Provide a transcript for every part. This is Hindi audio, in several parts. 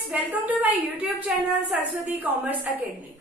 Friends, welcome to my YouTube channel Saraswati commerce academy.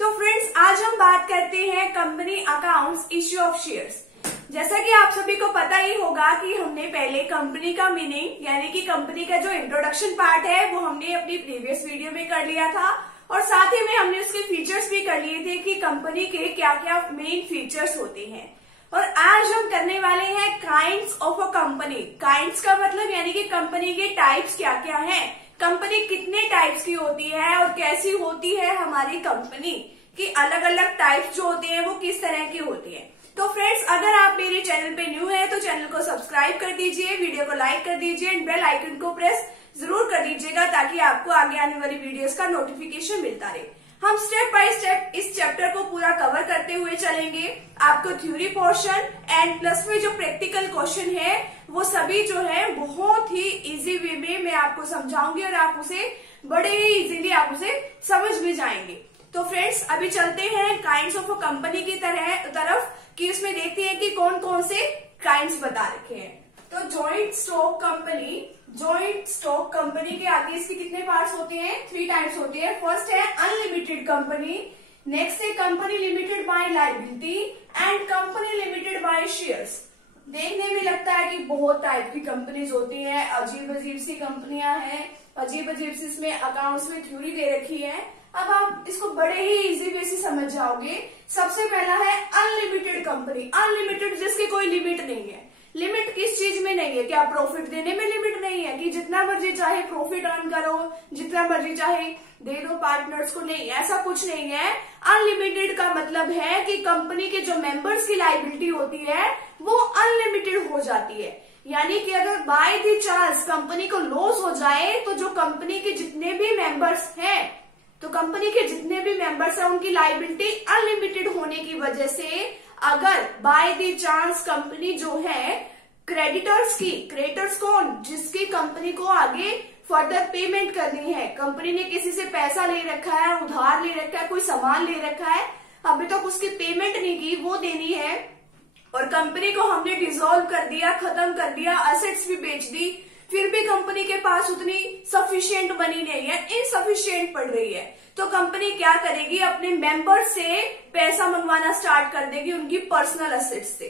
तो फ्रेंड्स, आज हम बात करते हैं company accounts issue of shares. जैसा कि आप सभी को पता ही होगा कि हमने पहले कंपनी का मीनिंग यानी कि कंपनी का जो इंट्रोडक्शन पार्ट है वो हमने अपनी प्रीवियस वीडियो में कर लिया था और साथ ही में हमने उसके फीचर्स भी कर लिए थे कि कंपनी के क्या क्या मेन फीचर्स होते हैं। और आज हम करने वाले हैं kinds of a company. Kinds का मतलब यानी कि कंपनी के टाइप्स क्या क्या हैं, कंपनी कितने टाइप्स की होती है और कैसी होती है हमारी कंपनी की अलग अलग टाइप्स जो होती हैं वो किस तरह की होती है। तो फ्रेंड्स, अगर आप मेरे चैनल पे न्यू है तो चैनल को सब्सक्राइब कर दीजिए, वीडियो को लाइक कर दीजिए एंड बेल आइकन को प्रेस जरूर कर दीजिएगा ताकि आपको आगे आने वाली वीडियोस का नोटिफिकेशन मिलता रहे। हम स्टेप बाय स्टेप इस चैप्टर को पूरा कवर करते हुए चलेंगे। आपको थ्योरी पोर्शन एंड प्लस में जो प्रैक्टिकल क्वेश्चन है वो सभी जो है बहुत ही इजी वे में मैं आपको समझाऊंगी और आप उसे बड़े ही इजीली आप उसे समझ भी जाएंगे। तो फ्रेंड्स, अभी चलते हैं काइंड्स ऑफ अ कंपनी की तरफ कि उसमें देखते हैं कि कौन कौन से काइंड्स बता रखे हैं। तो जॉइंट स्टॉक कंपनी के आगे इसके कितने पार्ट्स होते हैं? 3 टाइप्स होते हैं। फर्स्ट है अनलिमिटेड कंपनी, नेक्स्ट है company limited by liability and company limited by shares. देखने में लगता है कि बहुत टाइप की कंपनीज होती हैं, अजीब अजीब सी कंपनियां हैं, अजीब अजीब सी इसमें अकाउंट्स में थ्योरी दे रखी है। अब आप इसको बड़े ही इजी वे से समझ जाओगे। सबसे पहला है अनलिमिटेड कंपनी। अनलिमिटेड जिसकी कोई लिमिट नहीं है। लिमिट किस चीज में नहीं है? क्या प्रॉफिट देने में लिमिट नहीं है कि जितना मर्जी चाहे प्रॉफिट अर्न करो, जितना मर्जी चाहे दे दो पार्टनर्स को? नहीं, ऐसा कुछ नहीं है। अनलिमिटेड का मतलब है कि कंपनी के जो मेंबर्स की लायबिलिटी होती है वो अनलिमिटेड हो जाती है। यानी कि अगर बाय द चांस कंपनी को लॉस हो जाए तो जो कंपनी के जितने भी मेंबर्स हैं उनकी लायबिलिटी अनलिमिटेड होने की वजह से अगर बाय द चांस कंपनी जो है क्रेडिटर्स कौन, जिसकी कंपनी को आगे फर्दर पेमेंट करनी है, कंपनी ने किसी से पैसा ले रखा है, उधार ले रखा है, कोई सामान ले रखा है, अभी तक उसकी पेमेंट नहीं की, वो देनी है और कंपनी को हमने डिसॉल्व कर दिया, खत्म कर दिया, एसेट्स भी बेच दी, फिर भी कंपनी के पास उतनी सफिशिएंट बनी नहीं है, इनसफिशिएंट पड़ रही है, तो कंपनी क्या करेगी? अपने मेंबर से पैसा मंगवाना स्टार्ट कर देगी उनकी पर्सनल एसेट्स से।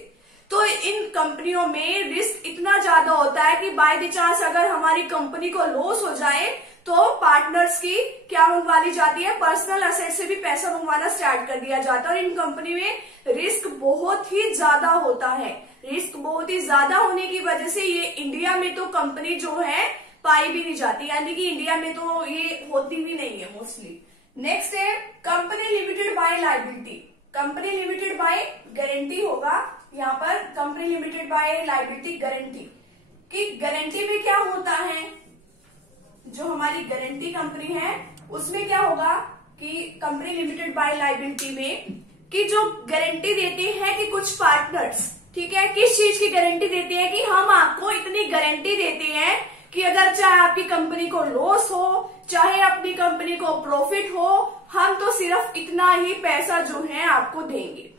तो इन कंपनियों में रिस्क इतना ज्यादा होता है कि बाय द चांस अगर हमारी कंपनी को लॉस हो जाए तो पार्टनर्स की क्या मंगवा ली जाती है? पर्सनल एसेट से भी पैसा मंगवाना स्टार्ट कर दिया जाता है और इन कंपनी में रिस्क बहुत ही ज्यादा होता है। रिस्क बहुत ही ज्यादा होने की वजह से ये इंडिया में तो कंपनी जो है पाई भी नहीं जाती, यानी कि इंडिया में तो ये होती भी नहीं है मोस्टली। नेक्स्ट है company limited by liability. Company limited by guarantee होगा यहाँ पर, company limited by liability guarantee की गारंटी में क्या होता है? जो हमारी गारंटी कंपनी है उसमें क्या होगा कि कंपनी लिमिटेड बाय लायबिलिटी में कि जो गारंटी देते हैं कि कुछ पार्टनर्स, ठीक है, किस चीज की गारंटी देते हैं कि हम आपको इतनी गारंटी देते हैं कि अगर चाहे आपकी कंपनी को लॉस हो चाहे अपनी कंपनी को प्रॉफिट हो, हम तो सिर्फ इतना ही पैसा जो है आपको देंगे।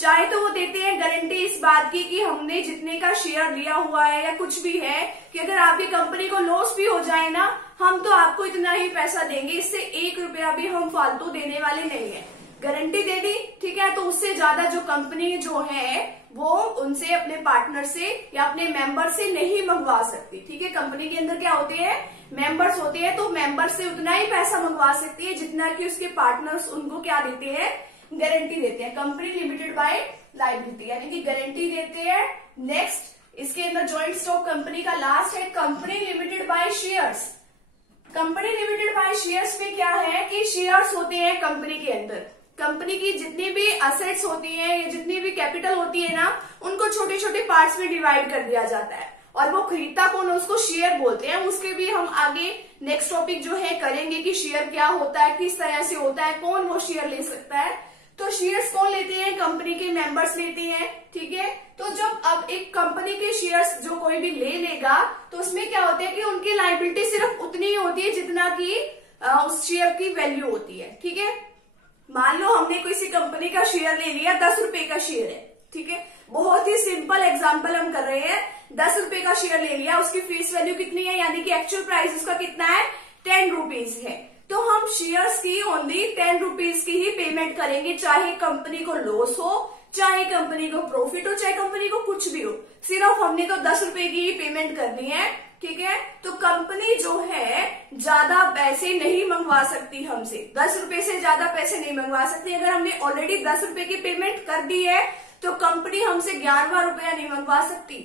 चाहे तो वो देते हैं गारंटी इस बात की कि हमने जितने का शेयर लिया हुआ है या कुछ भी है कि अगर आपकी कंपनी को लॉस भी हो जाए ना, हम तो आपको इतना ही पैसा देंगे, इससे 1 रुपया भी हम फालतू देने वाले नहीं है। गारंटी दे दी, ठीक है, तो उससे ज्यादा जो कंपनी जो है वो उनसे अपने पार्टनर से या अपने मेंबर से नहीं मंगवा सकती, ठीक है। कंपनी के अंदर क्या होते हैं? मेंबर्स होते हैं, तो मेंबर से उतना ही पैसा मंगवा सकती है जितना कि उसके पार्टनर्स उनको क्या देते हैं? गारंटी देते हैं। कंपनी लिमिटेड बाय लायबिलिटी यानी कि गारंटी देते हैं। नेक्स्ट इसके अंदर जॉइंट स्टॉक कंपनी का लास्ट है company limited by shares. Company limited by shares में क्या है कि शेयर्स होते हैं कंपनी के अंदर। कंपनी की जितनी भी असेट्स होती हैं या जितनी भी कैपिटल होती है ना, उनको छोटे छोटे पार्ट्स में डिवाइड कर दिया जाता है और वो खरीदता कौन है? उसको शेयर बोलते हैं। उसके भी हम आगे नेक्स्ट टॉपिक जो है करेंगे कि शेयर क्या होता है, किस तरह से होता है, कौन वो शेयर ले सकता है। तो शेयर्स कौन लेते हैं? कंपनी के मेंबर्स लेते हैं, ठीक है। तो जब अब एक कंपनी के शेयर्स जो कोई भी ले लेगा तो उसमें क्या होता है कि उनकी लायबिलिटी सिर्फ उतनी ही होती है जितना कि उस शेयर की वैल्यू होती है, ठीक है। मान लो हमने किसी कंपनी का शेयर ले लिया, 10 रुपए का शेयर है, ठीक है। बहुत ही सिंपल एग्जांपल हम कर रहे हैं। 10 रुपए का शेयर ले लिया, उसकी फेस वैल्यू कितनी है यानी कि एक्चुअल प्राइस उसका कितना है? 10 रुपीज। रुपीज है, तो हम शेयर्स की ओनली 10 रुपीज की ही पेमेंट करेंगे, चाहे कंपनी को लॉस हो, चाहे कंपनी को प्रॉफिट हो, चाहे कंपनी को कुछ भी हो, सिर्फ हमने तो 10 रुपए की ही पेमेंट करनी है। ठीक है, तो कंपनी जो है ज्यादा पैसे नहीं मंगवा सकती हमसे, 10 रुपए से ज्यादा पैसे नहीं मंगवा सकती। अगर हमने ऑलरेडी 10 रुपए की पेमेंट कर दी है तो कंपनी हमसे 11वां रुपया नहीं मंगवा सकती।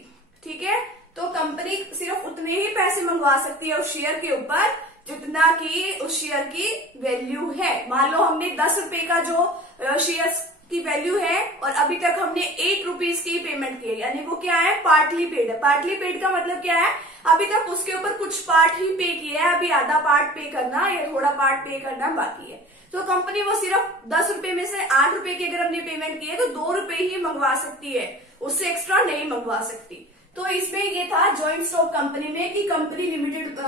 ठीक है, तो कंपनी सिर्फ उतने ही पैसे मंगवा सकती है उस शेयर के ऊपर जितना कि उस शेयर की वैल्यू है। मान लो हमने 10 रुपए का जो शेयर की वैल्यू है और अभी तक हमने 8 रुपीज की पेमेंट की है, यानी वो क्या है, पार्टली पेड है। पार्टली पेड का मतलब क्या है, अभी तक उसके ऊपर कुछ पार्ट ही पे किया है, अभी आधा पार्ट पे करना या थोड़ा पार्ट पे करना बाकी है। तो कंपनी वो सिर्फ 10 रुपए में से 8 रुपए की अगर हमने पेमेंट की है तो 2 रुपए ही मंगवा सकती है, उससे एक्स्ट्रा नहीं मंगवा सकती। तो इसमें ये था ज्वाइंट स्टॉक कंपनी में कि कंपनी लिमिटेड,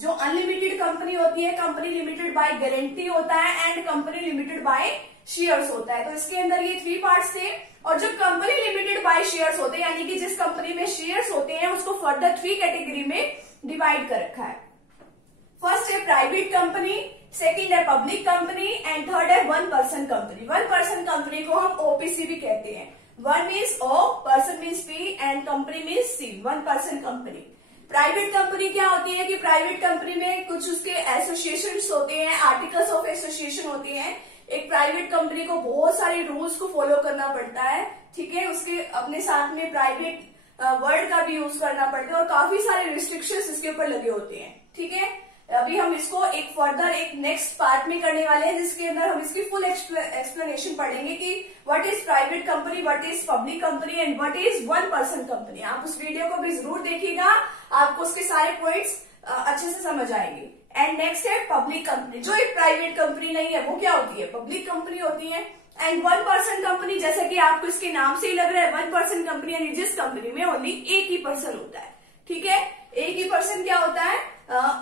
जो अनलिमिटेड कंपनी होती है, कंपनी लिमिटेड बाय गारंटी होता है and company limited by shares होता है। तो इसके अंदर ये 3 पार्ट्स थे। और जब कंपनी लिमिटेड बाय शेयर्स होते हैं, यानी कि जिस कंपनी में शेयर्स होते हैं, उसको फर्दर 3 कैटेगरी में डिवाइड कर रखा है। फर्स्ट है प्राइवेट कंपनी, सेकंड है पब्लिक कंपनी एंड थर्ड है 1 पर्सन कंपनी। 1 पर्सन कंपनी को हम ओपीसी भी कहते हैं। 1 means O, person means P and company means C, 1 person company. Private company क्या होती है कि प्राइवेट कंपनी में कुछ उसके एसोसिएशन होते हैं, आर्टिकल्स ऑफ एसोसिएशन होते हैं। एक प्राइवेट कंपनी को बहुत सारे रूल्स को फॉलो करना पड़ता है। ठीक है, उसके अपने साथ में प्राइवेट वर्ड का भी यूज करना पड़ता है और काफी सारे रिस्ट्रिक्शंस इसके ऊपर लगे होते हैं। ठीक है, अभी हम इसको एक फर्दर एक नेक्स्ट पार्ट में करने वाले हैं, जिसके अंदर हम इसकी फुल एक्सप्लेनेशन पढ़ेंगे कि what is private company, what is public company and what is 1 person company. आप उस वीडियो को भी जरूर देखिएगा, आपको उसके सारे पॉइंट्स अच्छे से समझ आएंगे। एंड नेक्स्ट है पब्लिक कंपनी, जो एक प्राइवेट कंपनी नहीं है, वो क्या होती है, पब्लिक कंपनी होती है। एंड 1 पर्सन कंपनी, जैसा कि आपको इसके नाम से ही लग रहा है, 1 पर्सन कंपनी यानी जिस कंपनी में ओनली एक ही पर्सन होता है। ठीक है, एक ही पर्सन क्या होता है,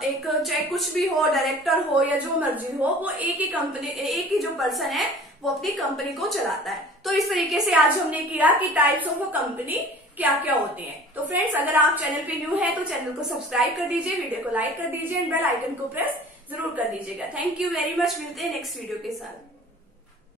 एक चाहे कुछ भी हो, डायरेक्टर हो या जो मर्जी हो, वो एक ही कंपनी, एक ही जो पर्सन है वो अपनी कंपनी को चलाता है। तो इस तरीके से आज हमने किया कि टाइप्स ऑफ अ कंपनी क्या क्या होते हैं। तो फ्रेंड्स, अगर आप चैनल पे न्यू है तो चैनल को सब्सक्राइब कर दीजिए, वीडियो को लाइक कर दीजिए एंड बेल आइकन को प्रेस जरूर कर दीजिएगा। थैंक यू वेरी मच, मिलते हैं नेक्स्ट वीडियो के साथ।